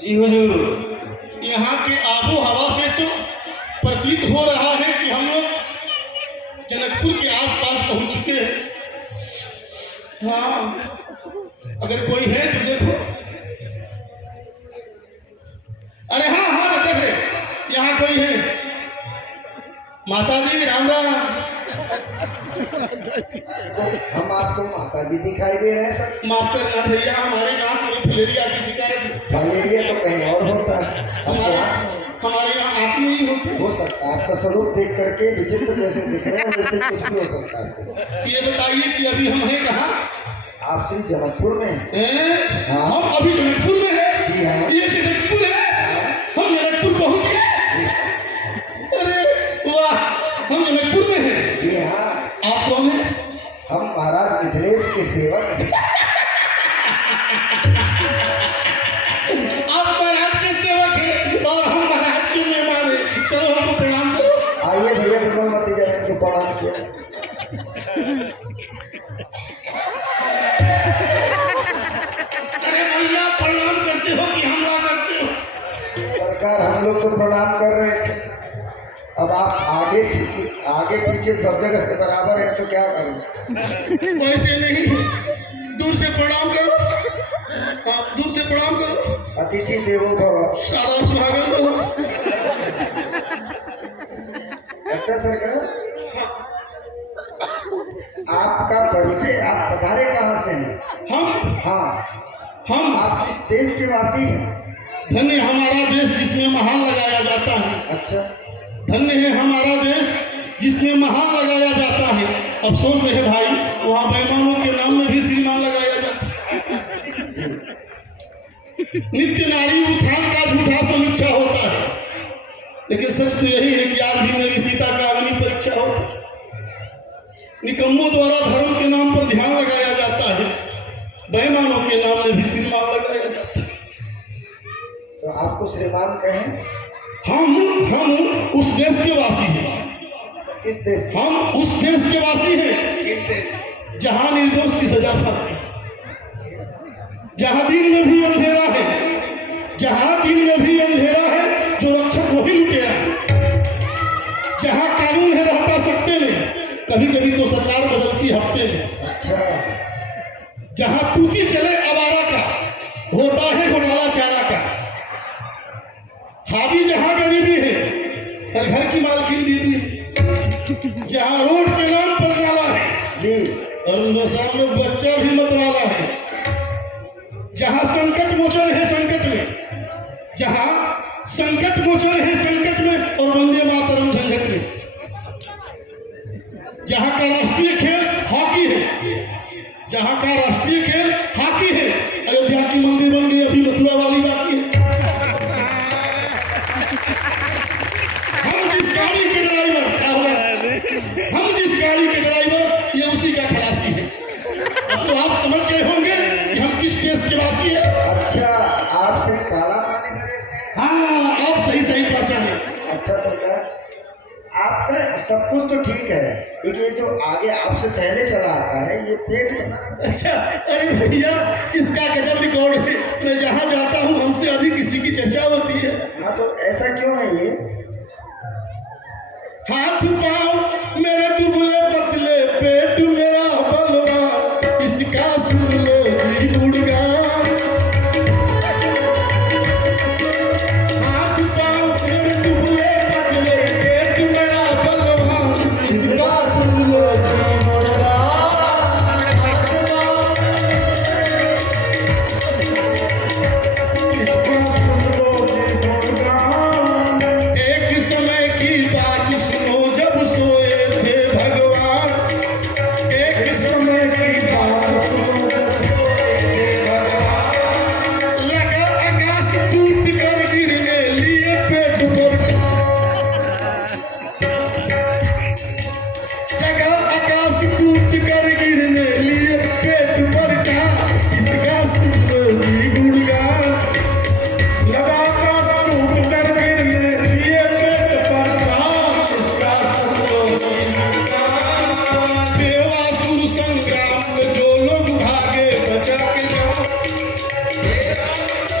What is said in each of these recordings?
जी हुजूर। यहाँ के आबो हवा से तो प्रतीत हो रहा है कि हम लोग जनकपुर के आसपास पहुंच चुके हैं। हाँ, अगर कोई है तो देखो। अरे हाँ हाँ, देख रहे यहाँ कोई है। माता जी राम राम। हम आपको माता जी दिखाई दे रहे हैं सर। माफ करना भैया, हमारे आँख में फलेरिया की शिकायत है। फलेरिया तो कहीं और होता है, हमारे यहाँ आँख में ही होती है। हो सकता है आपका स्वरूप देख करके विचित्र जैसे दिख रहे हैं, वैसे कुछ भी हो सकता है। ये बताइए कि अभी हम हैं कहाँ? आप श्री जनकपुर में हैं? हाँ। हम अभी जनकपुर में हैं। जी हाँ। ये जनकपुर है। हम जनकपुर पहुँच गए। अरे वाह, हम जनकपुर में हैं। जी हाँ। आप कौन हैं? हम महाराज मिथिलेश के सेवक हैं। आप महाराज के सेवक हैं और हम महाराज के मेहमान हैं। चलो हमको प्रणाम करो। आइए भैया, बिमलमती जन को प्रणाम किया। अरे भैया, प्रणाम करते हो कि हमला करते हो? सरकार, हम लोग तो प्रणाम कर रहे थे। अब आप आगे पीछे सब जगह से बराबर है तो क्या करें? वैसे नहीं, दूर से प्रणाम करो। आप दूर से प्रणाम करो। अतिथि देवो भव। सादा सुहागन रहो। अच्छा सरकार, आपका परिचय, आप पधारे कहाँ से हैं? हम हाँ, आप इस देश के वासी हैं? धन्य हमारा देश जिसमें महान लगाया जाता है। अच्छा, धन्य है हमारा देश जिसमें महान लगाया जाता है। अफसोस है भाई, वहाँ बेईमानों के नाम में भी श्रीमान लगाया जाता है। नित्य नारी उत्थान का झूठा समीक्षा होता है, लेकिन सच तो यही है कि आज भी मेरी सीता का अग्नि परीक्षा होता है। निकम्मों द्वारा धर्म के नाम पर ध्यान लगाया जाता है, बेईमानों के नाम में भी श्रीमान लगाया जाता है। तो आपको श्रीमान कहें? हम उस देश के वासी हैं। किस देश? हम उस देश के वासी हैं। किस देश? जहां निर्दोष की सजा फांसी, जहां दिन में भी अंधेरा है, जहां दिन में भी अंधेरा है, जो रक्षक वही लुटेरा है। जहां कानून है रहता सकते में, कभी कभी तो सरकार बदलती हफ्ते में। अच्छा। जहां तूती चले आवारा का, होता है घोटाला चारा का। हावी जहां गरीबी है और घर की मालकिन बीबी है। जहां रोड के नाम पर नाला है जी, और नशा में बच्चा भी मतवाला है। जहां संकट मोचन है संकट में, जहां संकट मोचन है संकट में और वंदे मातरम झंझट में। जहां का राष्ट्रीय खेल हॉकी है, जहां का राष्ट्रीय खेल हॉकी है। अयोध्या की मंदिर बन गई, अभी मथुरा वाली बाकी है। हम जिस गाड़ी के ड्राइवर, ये उसी का खलासी है। अब तो आप समझ गए होंगे कि हम किस देश के वासी हैं। अच्छा, आप श्री काला पानी नरेश हैं? हाँ, आप सही पहचाने। अच्छा सरकार, आपका सब कुछ तो ठीक है, लेकिन ये जो आगे आपसे पहले चला आता है ये पेट है ना? अच्छा, अरे भैया, इसका गजब रिकॉर्ड है। मैं जहाँ जाता हूँ हमसे अधिक किसी की चर्चा होती है। हाँ, तो ऐसा क्यों है ये? हाथ पाँव मेरे दुबले पतले, पेट मेरा बलवान, इसका सुन लो जी गुणगान। हाथ पाँव मेरे दुबले पतले, पेट मेरा बलवान, इसका सुन लो जी गुणगान। इसका सुन लो जी गुणगान। एक समय की बात सुनो, जब सोए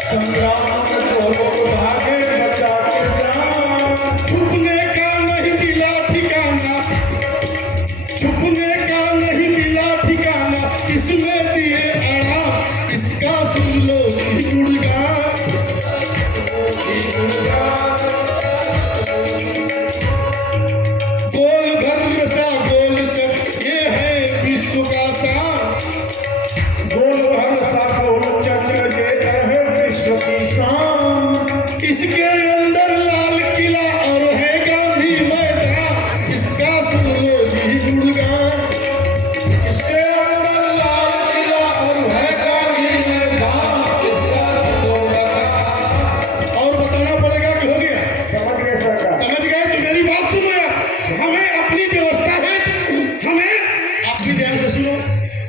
संग्राम में दोनों भागे बचा के जान। छुपने का नहीं मिला ठिकाना, छुपने का नहीं मिला ठिकाना, इसमें दिए आराम, इसका सुन लो जी गुणगान। गोल घर सा गोल चक ये है विश्व का शान। गोल घर सा गोल चक्र ये है विश्व की शान। इसके अंदर लाल किला और है गांधी मैदान, इसका सुन लो जी गुणगान। इसके अंदर लाल किला और है गांधी मैदान, इसका और बताना पड़ेगा कि हो गया? समझ गए सरकार? समझ गए तो मेरी बात सुनो यार। हमें अपनी व्यवस्था है, हमें अपनी ध्यान से सुनो,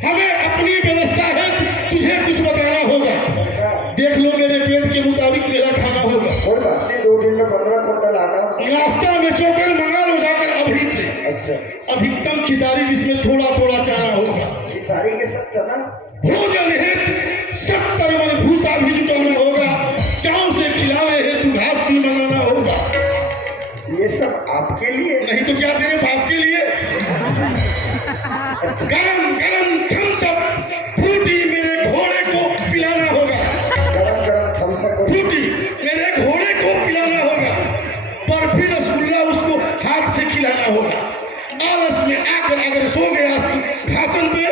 हमें अपनी व्यवस्था है, तुझे कुछ बताना होगा। सरकार देख लो मेरे पेट के मुताबिक मेरा खाना होगा। कोई बात नहीं, 2 दिन में 15 कुंटल आटा हम- नाश्ता में चोकर मंगा लो जाकर अभी से। अच्छा, अधिकतम खिसारी जिसमें थोड़ा थोड़ा चारा होगा। ये सारी के साथ चना भोजन हेतु 70 मन भूसा भी जुटाना होगा। चाव से खिलाने हेतु घास भी मंगाना होगा। ये सब आपके लिए? नहीं तो क्या तेरे बाप के लिए? गरम गरम थम्स अप फ्रूटी मेरे घोड़े को पिलाना होगा। गरम गरम थम्स अप और- फ्रूटी मेरे घोड़े को पिलाना होगा। बर्फी रसगुल्ला उसको हाथ से खिलाना होगा। आलस में आकर अगर सो गया घासन पे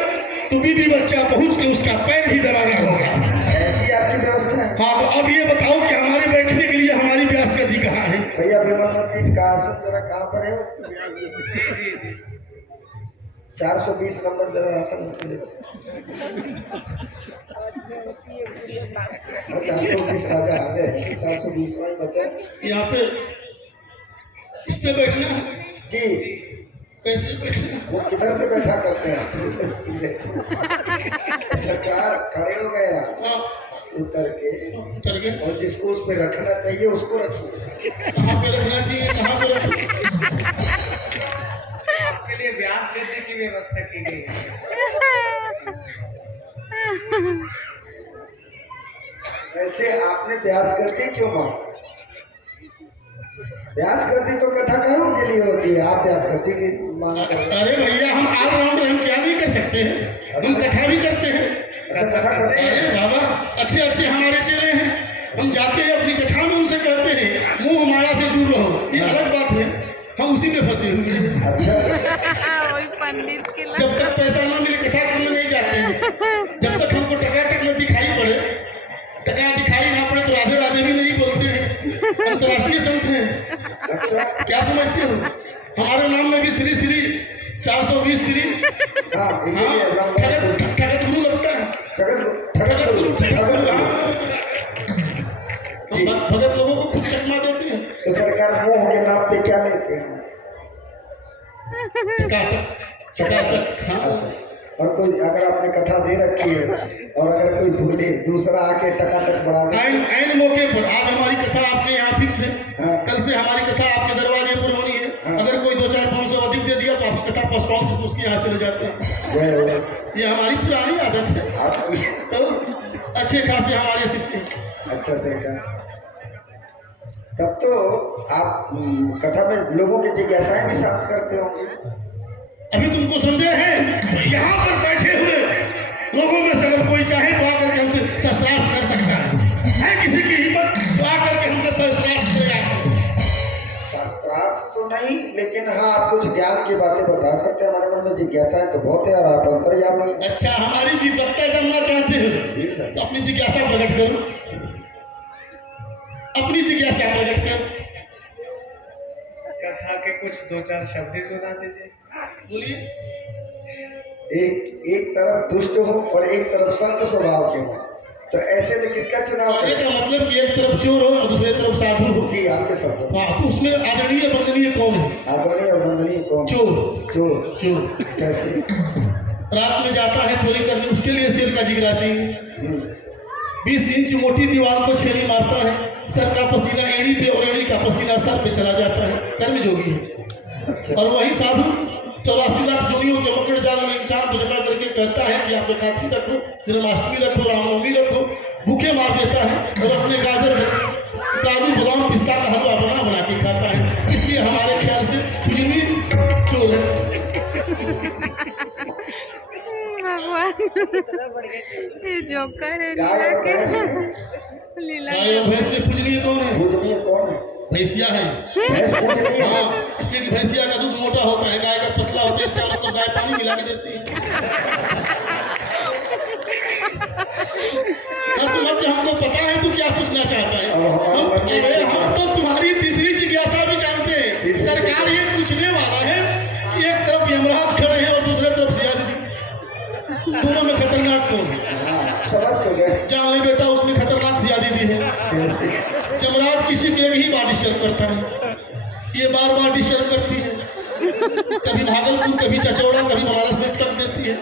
तो बीबी बच्चा पहुंच के उसका पैर भी दबाना होगा। ऐसी आपकी व्यवस्था है? हाँ तो अब ये बताओ कि हमारे बैठने के लिए हमारी व्यास गद्दी कहाँ है? भैया विमल मंदिर का आसन जरा कहाँ पर है? 420 नंबर जरा आसन मिले। 420 राजा आ गए हैं, 420 वही बचा। यहाँ पे इस पे बैठना है। जी, कैसे बैठना है? वो किधर से बैठा करते हैं? इधर से बैठे। सरकार खड़े हो गए आप, हाँ, उतर के, उतर गए। और जिसको उस पे रखना चाहिए उसको रखिए। कहाँ पे रखना चाहिए, कहाँ पे रखना? आपके लिए व्यास गद्दी की व्यवस्था की गई है। वैसे आपने व्यास गद्दी क्यों मांगा? व्यास गद्दी तो कथाकारों के लिए होती है, आप व्यास गद्दी की मांग कर रहे हैं। अरे भैया हम ऑलराउंडर, हम क्या नहीं कर सकते हैं? हम कथा भी करते हैं। अच्छा, कथा करते हैं? अरे बाबा अच्छे अच्छे हमारे चेले हैं, हम जाते हैं अपनी कथा में उनसे कहते हैं मुंह माया से दूर रहो। ये अलग बात है, हम उसी में फंसे हुए हैं। अच्छा, वही पंडित के जब तक पैसा ना मिले कथा करने नहीं जाते हैं। जब तक हमको टकाटक में दिखाई पड़े, टका दिखाई ना पड़े तो राधे राधे भी नहीं बोलते हैं। अंतर्राष्ट्रीय संत हैं, अच्छा, क्या समझते हो? हमारे नाम में भी श्री श्री 420 श्री। हाँ, हाँ, इसीलिए ठगत गुरु लगता है। ठगत गुरु, हाँ। हम भगत लोगों को खूब चकमा देते हैं। तो सरकार मोह के नाम पे क्या लेते हैं? टकाटक, चकाचक, हाँ। अच्छा, और कोई अगर आपने कथा दे रखी है और अगर कोई भूले दूसरा आके टकाटक बढ़ा दे? ऐन मौके पर आज हमारी कथा आपके यहाँ फिक्स है। हाँ। कल से हमारी कथा आपके दरवाजे पर होनी है। हाँ। अगर कोई 2-4-500 अधिक दे दिया तो आपकी कथा पोस्टपोन करके उसके यहाँ चले जाते हैं। वह ये हमारी पुरानी आदत है। आपको तो अच्छे खासे हमारे शिष्य हैं। अच्छा सरकार, तब तो आप कथा में लोगों की जिज्ञासाएं भी शांत करते होंगे। अभी तुमको संदेह है तो यहाँ पर बैठे हुए लोगों में से अगर कोई चाहे तो आकर के हमसे शस्त्रार्थ कर सकता है किसी की हिम्मत तो आकर के हमसे शस्त्रार्थ करेगा। शास्त्रार्थ तो नहीं, लेकिन हाँ आप कुछ ज्ञान की बातें बता सकते हैं। हमारे मन में जिज्ञासाएं तो बहुत है और आप अंतर्यामी हैं। अच्छा, हमारी विद्वत्ता जानना चाहते हो जी सर। तो अपनी जिज्ञासा प्रकट करो, अपनी जिज्ञासा प्रकट करो। कथा के कुछ 2-4 शब्द ही सुना दीजिए। बोलिए। एक तरफ दुष्ट हो और एक तरफ संत स्वभाव के हो, तो ऐसे में किसका चुनाव कहने करें? का मतलब कि एक तरफ चोर हो और दूसरे तरफ साधु हो। जी, आपके शब्द। हाँ, तो उसमें आदरणीय वंदनीय कौन है? आदरणीय और वंदनीय कौन? चोर। चोर। चोर कैसे? रात में जाता है चोरी करने, उसके लिए सिर का जिगरा चाहिए। 20 इंच मोटी दीवार को छेनी मारता है, सर का पसीना एड़ी पे और एड़ी का पसीना सर पे चला जाता है, कर्म जोगी है। अच्छा, और वही साधु 84 लाख जोनियों के मकड़ जाल में इंसान को जकड़ करके कहता है कि आप एकादशी रखो, जन्माष्टमी रखो, रामनवमी रखो, भूखे मार देता है और अपने गाजर काजू बादाम पिस्ता का हलवा बना बना के खाता है। इसलिए हमारे ख्याल से बिजली चोर है। भगवान ये जोकर है गाय और भैंस में लीला गाय और भैंस में पूजनीय कौन है? पूजनीय कौन है? भैंसिया है। भैंस पूजनीय है। हाँ, इसलिए कि भैंसिया का दूध मोटा होता है, गाय का पतला होता है। इसका मतलब गाय पानी मिला के देती है। मत हमको पता है तू क्या पूछना चाहता है। हम तो तुम्हारी तीसरी जिज्ञासा भी जानते हैं। सरकार ये पूछने वाला है कि एक तरफ यमराज खड़े हैं और दूसरे तरफ सिया दीदी, दोनों में खतरनाक कौन है? हाँ, समझ तो गए। जान ले बेटा, उसमें खतरनाक सिया दीदी है। कैसे? यमराज किसी को एक ही बार डिस्टर्ब करता है, ये बार बार डिस्टर्ब करती है। कभी भागलपुर, कभी चचौड़ा, कभी बनारस में टक देती है,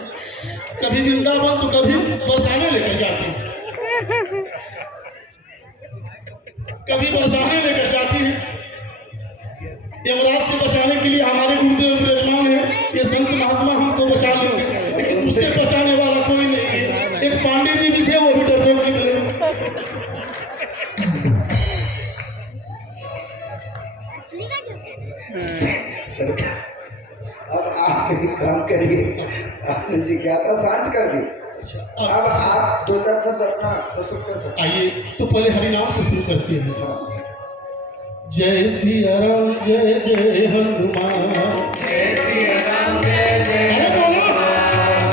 कभी वृंदावन तो कभी बरसाने लेकर जाती है, कभी बरसाने लेकर जाती है। यमराज से बचाने के लिए हमारे गुरुदेव विराजमान है। ये संत महात्मा हमको बचा लेंगे, लेकिन उससे बचाने वाला कोई नहीं है। एक पांडे जी भी थे, वो भी डरपोक निकले। सरकार, अब आप एक काम करिए, आपने जिज्ञासा शांत कर दी। अब आप दो चार शब्द अपना प्रस्तुत कर सकते आइए तो पहले हरिनाम से शुरू करते हैं। हैं। जय सिया राम जय जय हनुमान, जय श्री राम जय जय अरे बोलो,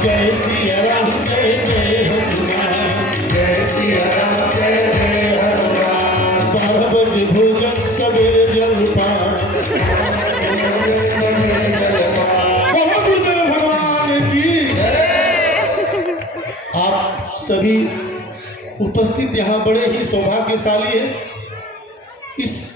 जय सिया राम जय जय हनुमान, जय श्री राम जय जय हनुमान 12 बजे भोजन सवेरे जलपान। बोलो गुरुदेव भगवान की। आप सभी उपस्थित यहाँ बड़े ही सौभाग्यशाली हैं। इस